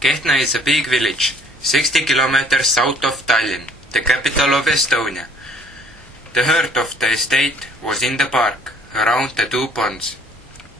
Kehtna is a big village, 60 kilometers south of Tallinn, the capital of Estonia. The heart of the estate was in the park, around the two ponds.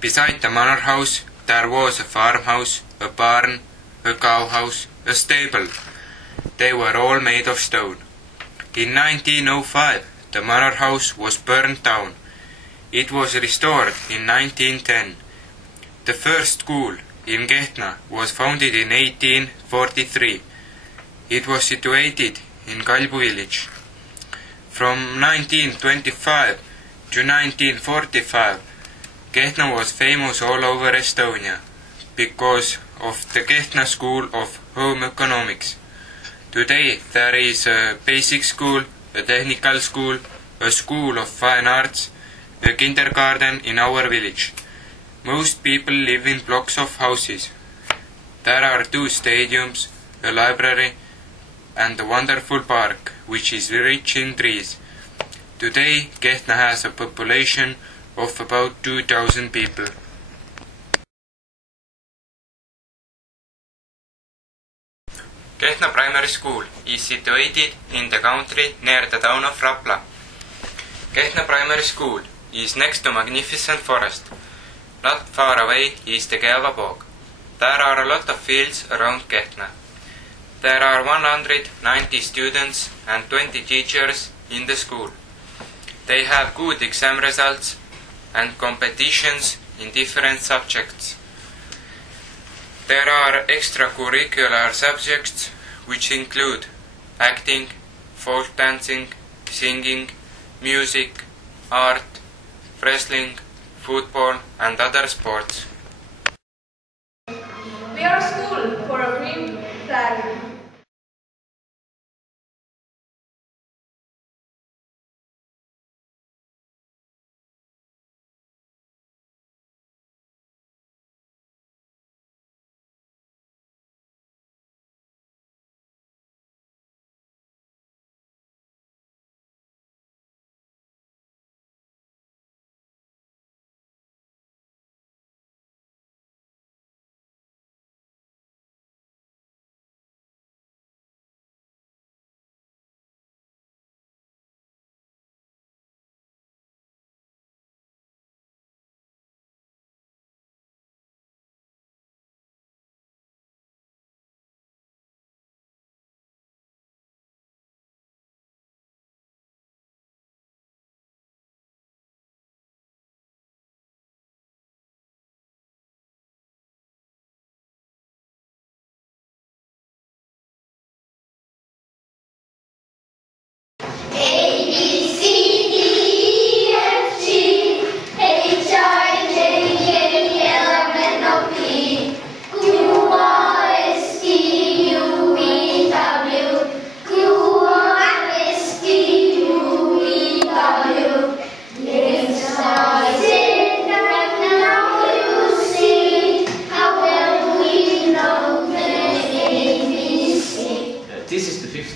Beside the manor house there was a farmhouse, a barn, a cowhouse, a stable. They were all made of stone. In 1905 the manor house was burned down. It was restored in 1910. The first school in Kehtna was founded in 1843. It was situated in Kalbu village. From 1925 to 1945, Kehtna was famous all over Estonia because of the Kehtna School of Home Economics. Today there is a basic school, a technical school, a school of fine arts, a kindergarten in our village. Most people live in blocks of houses. There are 2 stadiums, a library, and a wonderful park, which is rich in trees. Today, Kehtna has a population of about 2,000 people. Kehtna Primary School is situated in the country near the town of Rapla. Kehtna Primary School is next to magnificent forest. Not far away is the Keava bog. There are a lot of fields around Kehtna. There are 190 students and 20 teachers in the school. They have good exam results and competitions in different subjects. There are extracurricular subjects which include acting, folk dancing, singing, music, art, wrestling, football and other sports. We are a school for a green flag.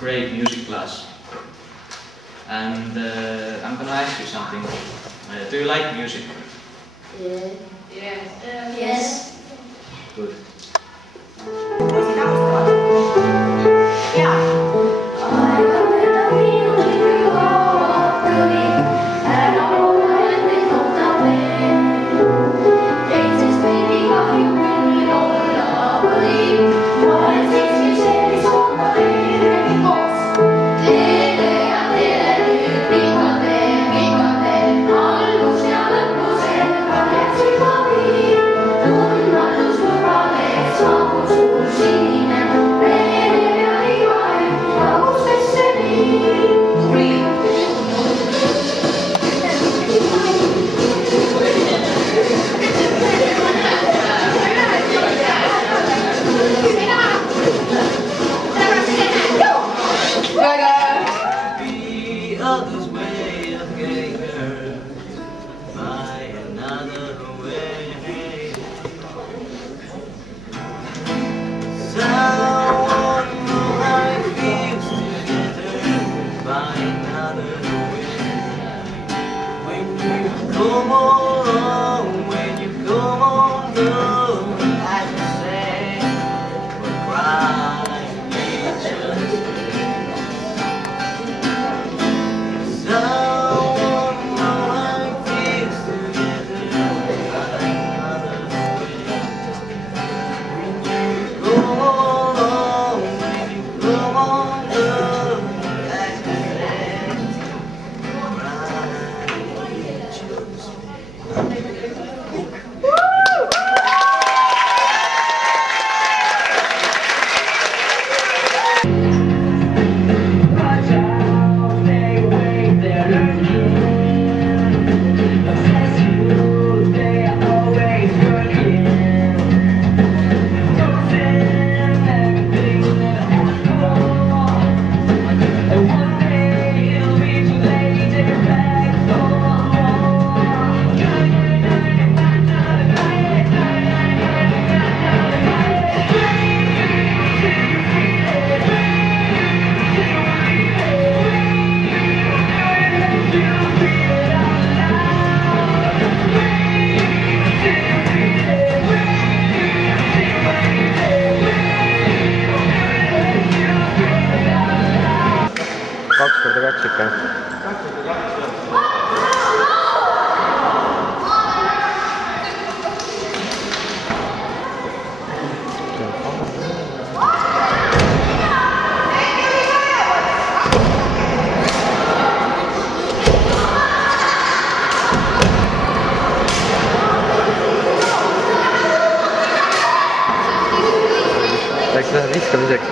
Grade music class, and I'm gonna ask you something. Do you like music? Yeah. Yes. Yes. Good. Läks läheb viskamiseks.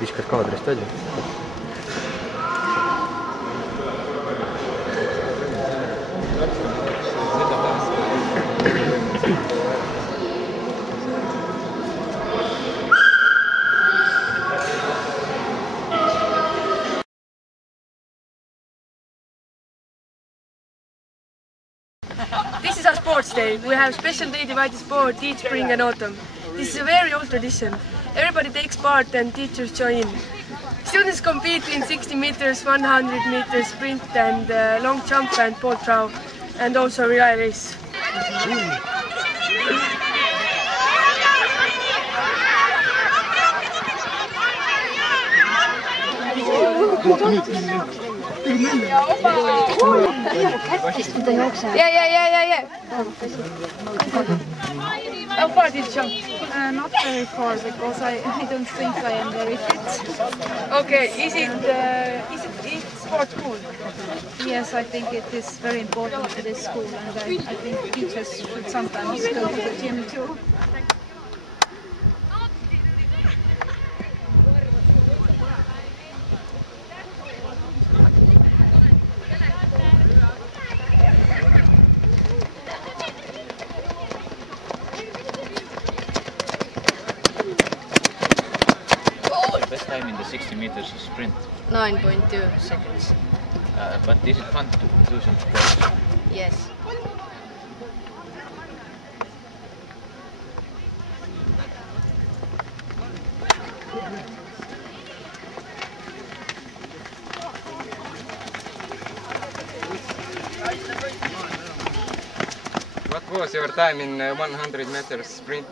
Viskas kaadrist välja. This is our sports day. We have special day divided sport each spring and autumn. This is a very old tradition. Everybody takes part and teachers join in. Students compete in 60 meters, 100 meters sprint and long jump and pole throw, and also relay race. Yeah. How far did you jump? Not very far because I don't think I am very fit. Okay, is it sports school? Yes, I think it is very important to this school, and I think teachers should sometimes go to the gym too. Best time in the 60 meters sprint. 9.2 seconds. But is it fun to do some sports? Yes. What was your time in 100 meters sprint?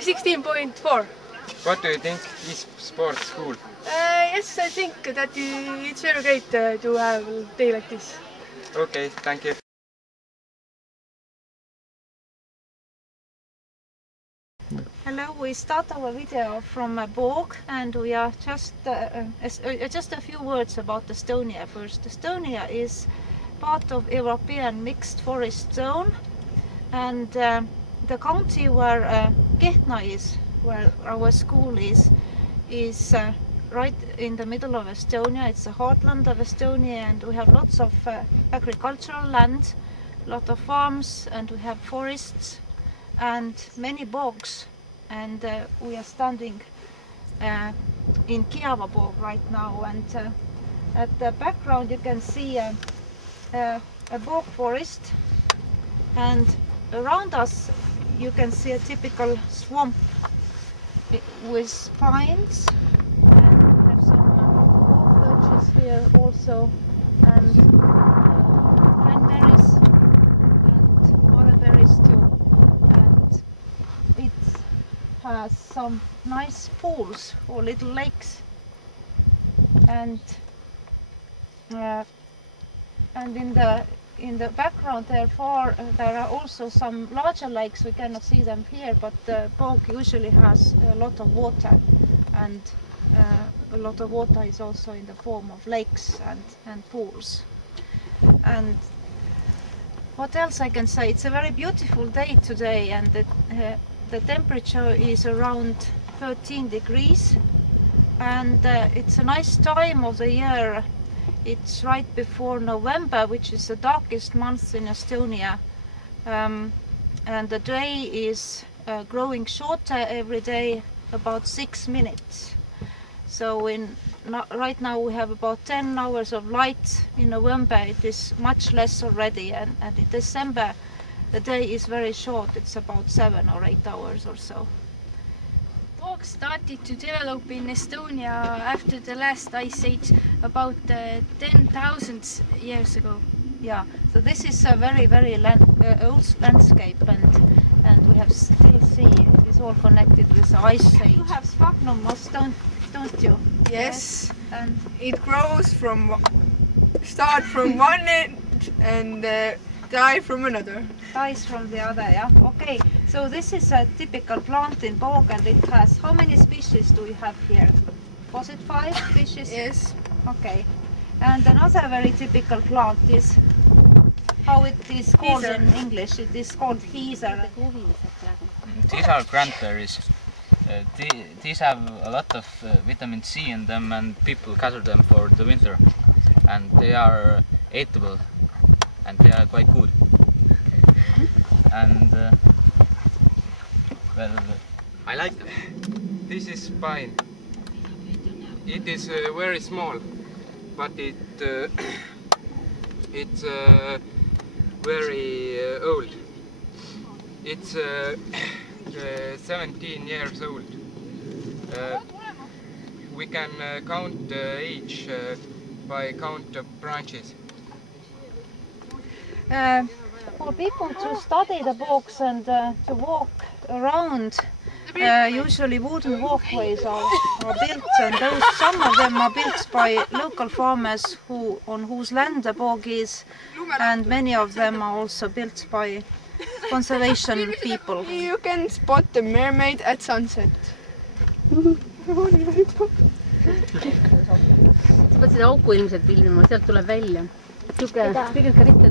16.4. What do you think is sports school? Yes, I think that it's very great to have a day like this. Okay, thank you. Hello, we start our video from Borg, and we are just a few words about Estonia first. Estonia is part of European mixed forest zone, and the county where Kehtna is, where our school is right in the middle of Estonia. It's the heartland of Estonia, and we have lots of agricultural land, a lot of farms, and we have forests and many bogs. And we are standing in Kiava bog right now, and at the background you can see a bog forest, and around us you can see a typical swamp with pines. We have some birches here also, and blackberries and waterberries too. And it has some nice pools or little lakes, and in the background there are also some larger lakes. We cannot see them here, but the bog usually has a lot of water, and a lot of water is also in the form of lakes and pools. And what else I can say? It's a very beautiful day today, and the temperature is around 13 degrees, and it's a nice time of the year. It's right before November, which is the darkest month in Estonia, and the day is growing shorter every day, about 6 minutes. So right now we have about 10 hours of light. In November it is much less already, and in December the day is very short. It's about 7 or 8 hours or so. Bog started to develop in Estonia after the last ice age, about 10,000 years ago. Yeah, so this is a very old landscape, and we have still see it is all connected with the ice age. You have sphagnum moss, don't you? Yes. And it grows from one end, and Die from another. Dies from the other, yeah. Okay, so this is a typical plant in Boog, and it has, how many species do we have here? Was it 5 species? Yes. Okay. And another very typical plant is, how it is called Heather. in English, it is called heather. These are cranberries. These have a lot of vitamin C in them, and people gather them for the winter. And they are eatable, and they are quite good. And well, I like them. This is pine. It is very small, but it's very old. It's 17 years old. We can count the age by count of branches. For people to study the books and to walk around, usually wooden walkways are built, and some of them are built by local farmers on whose land the bog is, and many of them are also built by conservation people. You can spot the mermaid at sunset. sa pead seda auku ilmselt filmima, sealt tuleb välja. Siuke, kõige ette